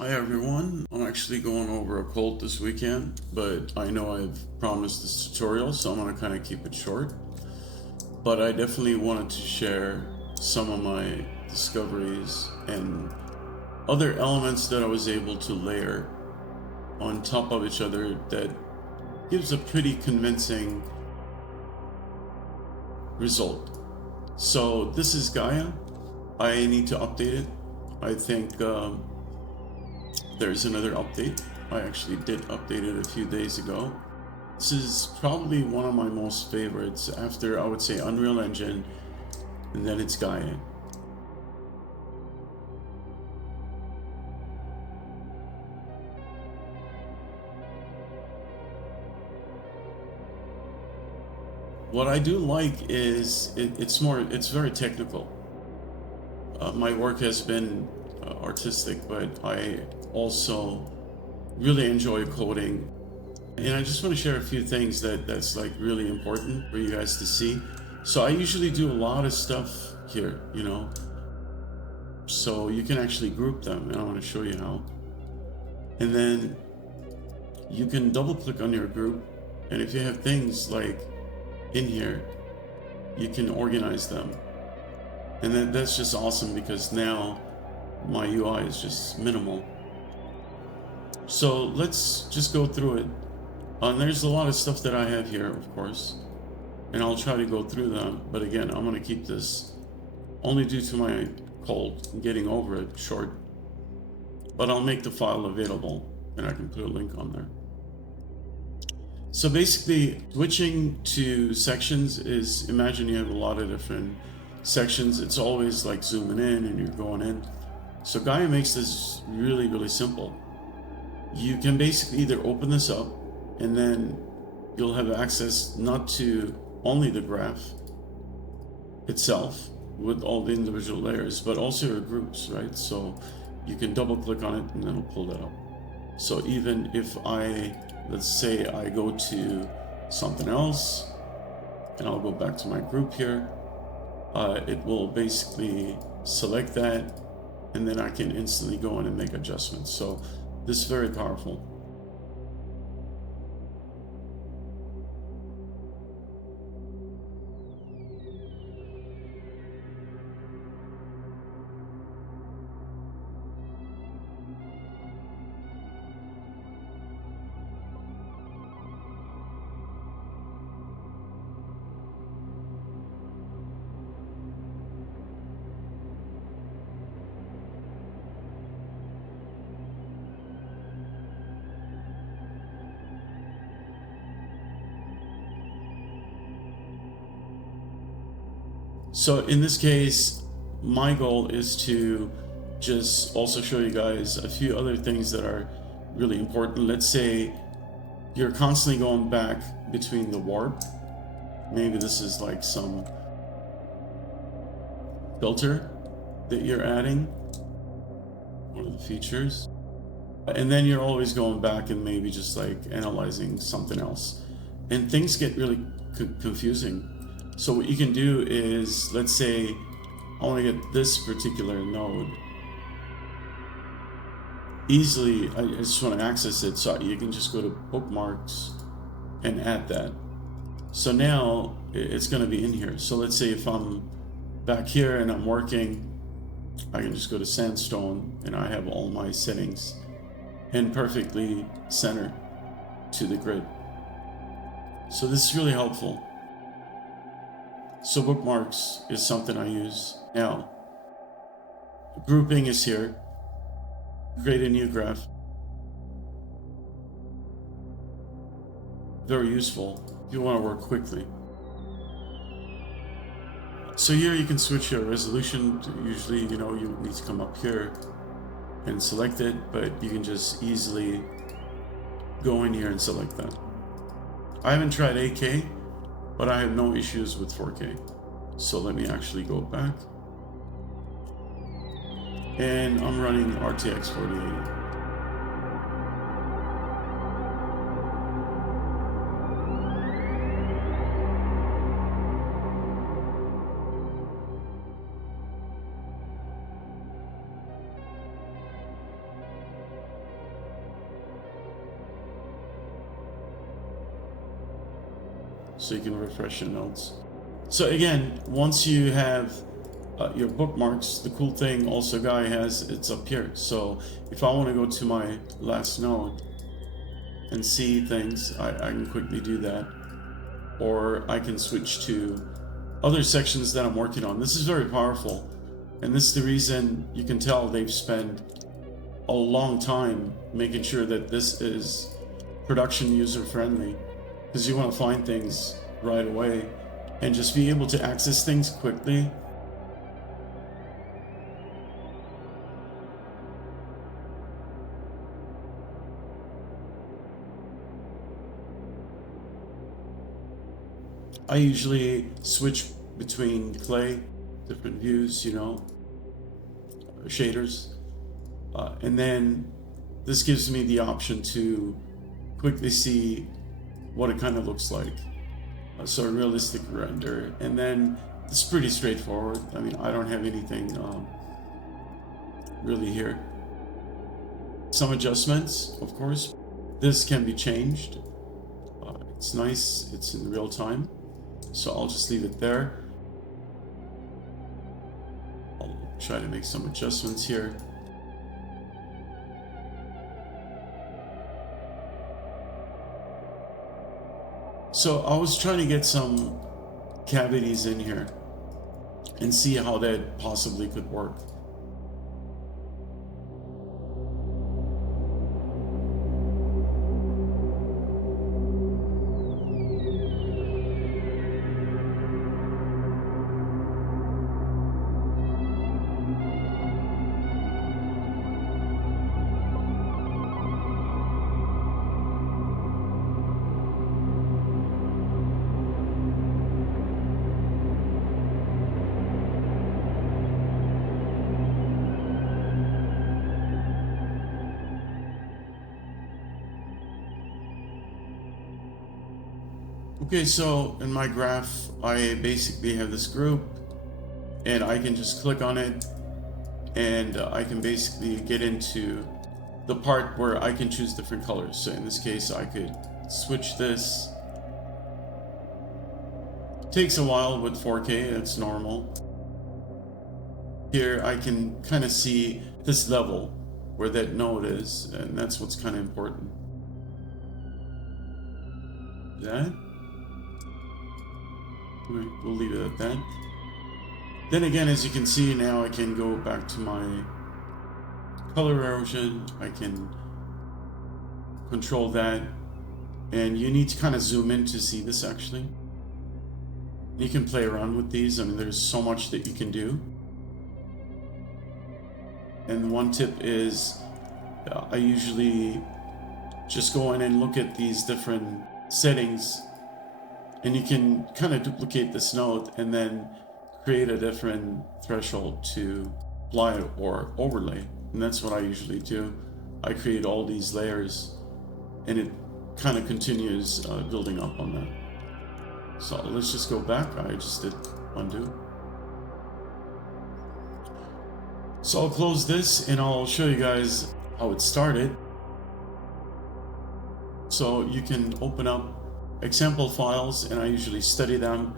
Hi everyone, I'm actually going over a cold this weekend, but I know I've promised this tutorial, so I'm going to kind of keep it short. But I definitely wanted to share some of my discoveries and other elements that I was able to layer on top of each other that gives a pretty convincing result. So this is Gaea. I need to update it. I think there's another update. I actually did update it a few days ago. This is probably one of my most favorites after, I would say, Unreal Engine, and then it's Gaea. What I do like is it's very technical. My work has been artistic, but I also really enjoy coding. And I just want to share a few things that's like really important for you guys to see. So I usually do a lot of stuff here, so you can actually group them, and I want to show you how. And then you can double click on your group, and if you have things like in here, you can organize them. And that's just awesome because now my UI is just minimal. So let's just go through it. And there's a lot of stuff that I have here, of course, and I'll try to go through them. But again, I'm going to keep this, only due to my cold and getting over it, short. But I'll make the file available, and I can put a link on there. So basically, switching to sections is, imagine you have a lot of different sections. It's always like zooming in and you're going in. So Gaea makes this really, really simple. You can basically either open this up, and then you'll have access not to only the graph itself with all the individual layers, but also your groups, right? So you can double click on it and then it'll pull that up. So even if let's say I go to something else and I'll go back to my group here, it will basically select that, and then I can instantly go in and make adjustments. So this is very powerful. So in this case, my goal is to just also show you guys a few other things that are really important. Let's say you're constantly going back between the warp. Maybe this is like some filter that you're adding, one of the features. And then you're always going back and maybe just like analyzing something else. And things get really confusing. So what you can do is, let's say I want to get this particular node. Easily, I just want to access it, so you can just go to bookmarks and add that. So now it's going to be in here. So let's say if I'm back here and I'm working, I can just go to sandstone and I have all my settings and perfectly centered to the grid. So this is really helpful. So bookmarks is something I use. Now, grouping is here. Create a new graph. Very useful if you want to work quickly. So here you can switch your resolution. Usually, you need to come up here and select it, but you can just easily go in here and select that. I haven't tried 8K, but I have no issues with 4K. So let me actually go back. And I'm running RTX 4080. so you can refresh your notes. So again, once you have your bookmarks, the cool thing also Gaea has, it's up here. So if I want to go to my last node and see things, I can quickly do that. Or I can switch to other sections that I'm working on. This is very powerful. And this is the reason you can tell they've spent a long time making sure that this is production user friendly, because you want to find things right away and just be able to access things quickly. I usually switch between clay, different views, you know, shaders, and then this gives me the option to quickly see what it kind of looks like. So a realistic render, and then it's pretty straightforward. I mean, I don't have anything really here. Some adjustments, of course. This can be changed. It's nice, it's in real time. So I'll just leave it there. I'll try to make some adjustments here. So I was trying to get some cavities in here and see how that possibly could work. Okay, so in my graph, I basically have this group, and I can just click on it, and I can basically get into the part where I can choose different colors. So in this case, I could switch this. Takes a while with 4K, that's normal. Here I can kind of see this level where that node is, and that's what's kind of important. That? We'll leave it at that. Then again, as you can see now, I can go back to my color erosion. I can control that, and you need to kind of zoom in to see this actually. You can play around with these. I mean, there's so much that you can do. And one tip is I usually just go in and look at these different settings, and you can kind of duplicate this node and then create a different threshold to apply or overlay. And that's what I usually do. I create all these layers, and it kind of continues building up on that. So let's just go back. I just did undo. So I'll close this and I'll show you guys how it started. So you can open up example files, and I usually study them,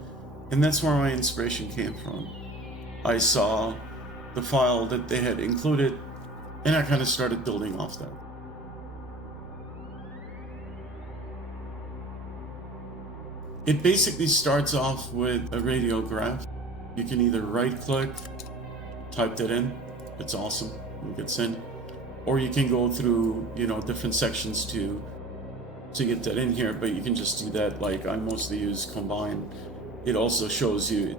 and that's where my inspiration came from. I saw the file that they had included, and I kind of started building off that. It basically starts off with a radial graph. You can either right click, type that in, it's awesome, it gets in, or you can go through, you know, different sections to get that in here, but you can just do that. Like I mostly use combine. It also shows you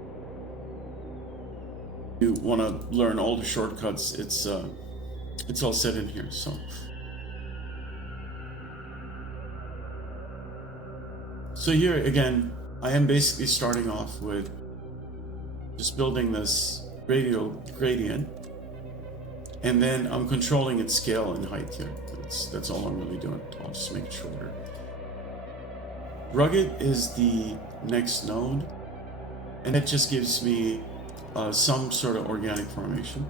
want to learn all the shortcuts. It's all set in here. So here again, I am basically starting off with just building this radial gradient, and then I'm controlling its scale and height here. That's all I'm really doing. I'll just make it shorter. Rugged is the next node, and it just gives me some sort of organic formation.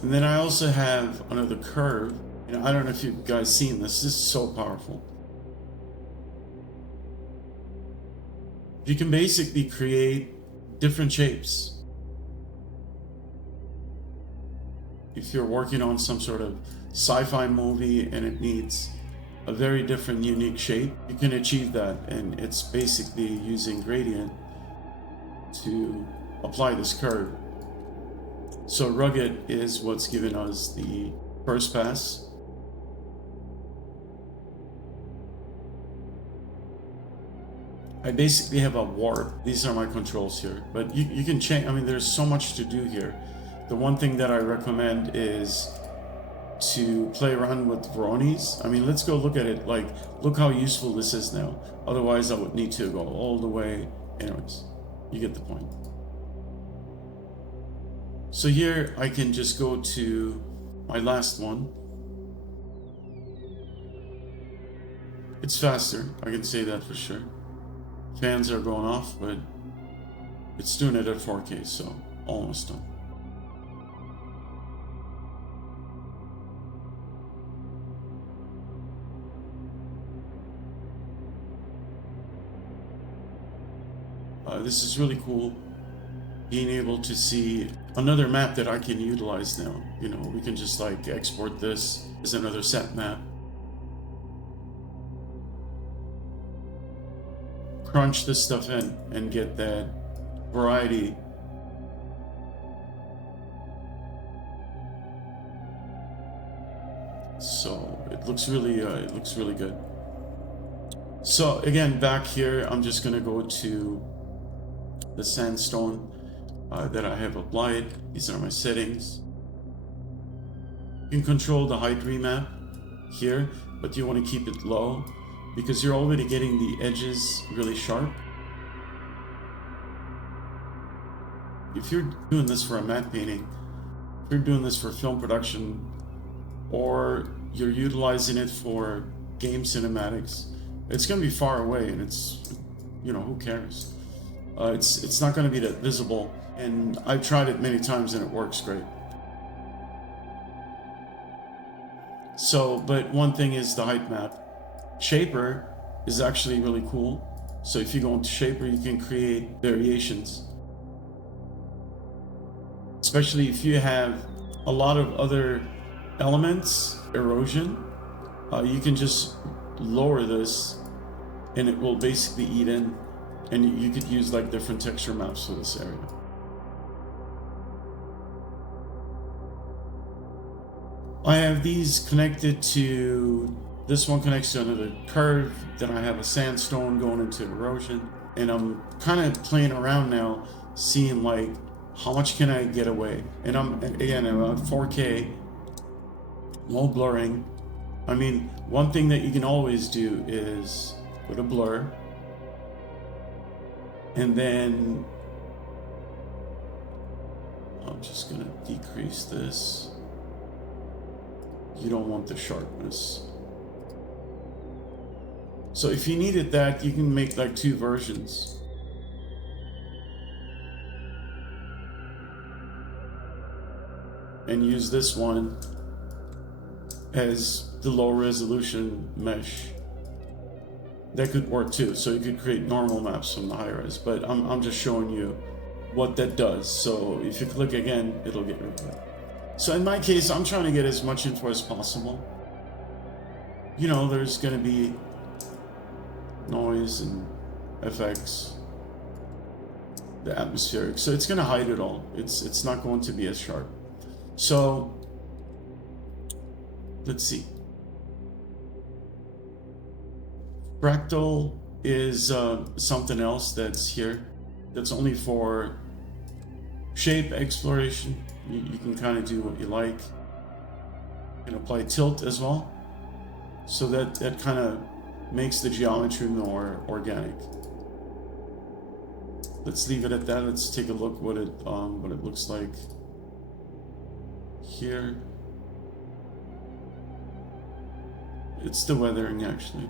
And then I also have another curve. You know, I don't know if you guys seen this. This is so powerful. You can basically create different shapes. If you're working on some sort of sci-fi movie and it needs a very different, unique shape, you can achieve that, and it's basically using gradient to apply this curve. So rugged is what's given us the first pass. I basically have a warp. These are my controls here, but you can change. I mean, there's so much to do here. The one thing that I recommend is to play around with Veronis. I mean, let's go look at it. Like, look how useful this is now. Otherwise, I would need to go all the way. Anyways, you get the point. So here I can just go to my last one. It's faster, I can say that for sure. Fans are going off, but it's doing it at 4K, so almost done. This is really cool, being able to see another map that I can utilize now. You know, we can just like export this as another set map. Crunch this stuff in and get that variety. So it looks really good. So again, back here, I'm just gonna go to the sandstone that I have applied. These are my settings. You can control the height remap here, but you want to keep it low because you're already getting the edges really sharp. If you're doing this for a matte painting, if you're doing this for film production, or you're utilizing it for game cinematics, it's going to be far away, and it's, you know, who cares? It's not going to be that visible, and I've tried it many times and it works great. So, but one thing is the height map. Shaper is actually really cool. So if you go into Shaper, you can create variations. Especially if you have a lot of other elements, erosion, you can just lower this and it will basically eat in, and you could use like different texture maps for this area. I have these connected to, this one connects to another curve, then I have a sandstone going into erosion, and I'm kind of playing around now, seeing like how much can I get away. And I'm at 4K, no blurring. I mean, one thing that you can always do is put a blur, and then I'm just gonna decrease this. You don't want the sharpness. So if you needed that, you can make like 2 versions. And use this one as the low resolution mesh. That could work too. So you could create normal maps from the high res, but I'm just showing you what that does. So if you click again, it'll get rid of it. So in my case, I'm trying to get as much info as possible. You know, there's going to be noise and FX, the atmospheric, so it's going to hide it all. It's not going to be as sharp. So let's see. Fractal is something else that's here. That's only for shape exploration. You can kind of do what you like. You can apply tilt as well, so that kind of makes the geometry more organic. Let's leave it at that. Let's take a look what it looks like here. It's the weathering actually.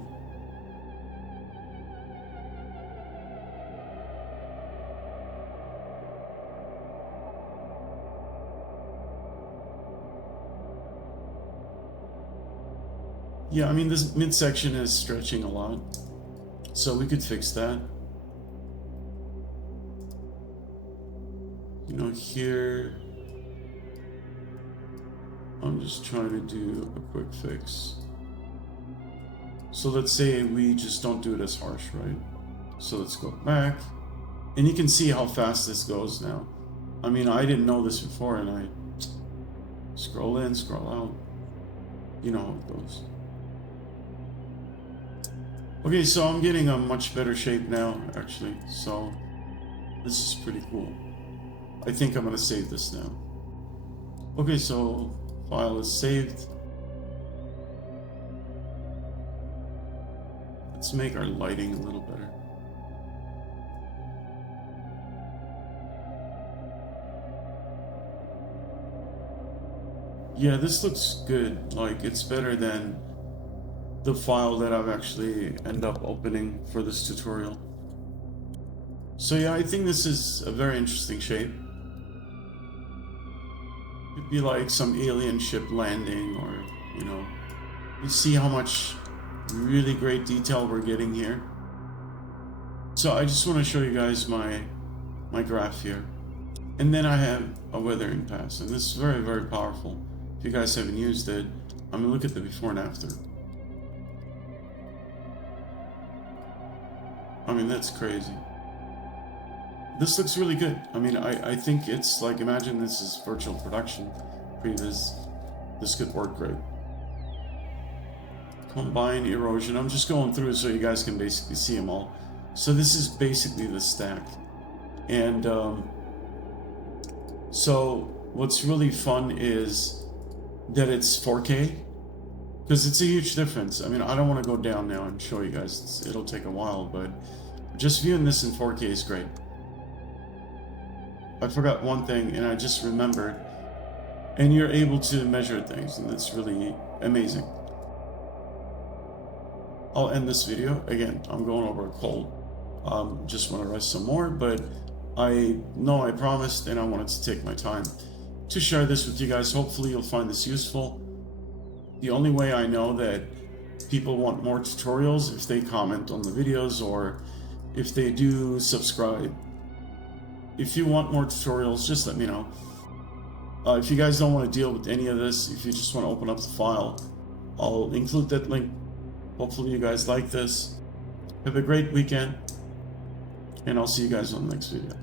Yeah, I mean, this midsection is stretching a lot, so we could fix that. here, I'm just trying to do a quick fix. So let's say we just don't do it as harsh, right? So let's go back, and you can see how fast this goes now. I mean, I didn't know this before, and I scroll in, scroll out. You know how it goes. Okay, so I'm getting a much better shape now, actually. So this is pretty cool. I think I'm gonna save this now. Okay, so file is saved. Let's make our lighting a little better. Yeah, this looks good. Like, it's better than the file that I've actually ended up opening for this tutorial. So yeah, I think this is a very interesting shape. It'd be like some alien ship landing, or, you know, you see how much really great detail we're getting here. So I just want to show you guys my graph here. And then I have a weathering pass, and this is very, very powerful. If you guys haven't used it, I mean, look at the before and after. I mean, that's crazy. This looks really good. I mean, I think it's like, imagine this is virtual production previs. This could work great. Combine erosion. I'm just going through it so you guys can basically see them all. So this is basically the stack. And so what's really fun is that it's 4K, because it's a huge difference. I mean, I don't want to go down now and show you guys. It'll take a while, but just viewing this in 4K is great. I forgot one thing, and I just remembered. And you're able to measure things, and it's really amazing. I'll end this video. Again, I'm going over a cold. Just want to rest some more, but I know I promised, and I wanted to take my time to share this with you guys. Hopefully you'll find this useful. The only way I know that people want more tutorials if they comment on the videos, or if they do subscribe. If you want more tutorials, just let me know. If you guys don't want to deal with any of this, if you just want to open up the file, I'll include that link. Hopefully you guys like this. Have a great weekend, and I'll see you guys on the next video.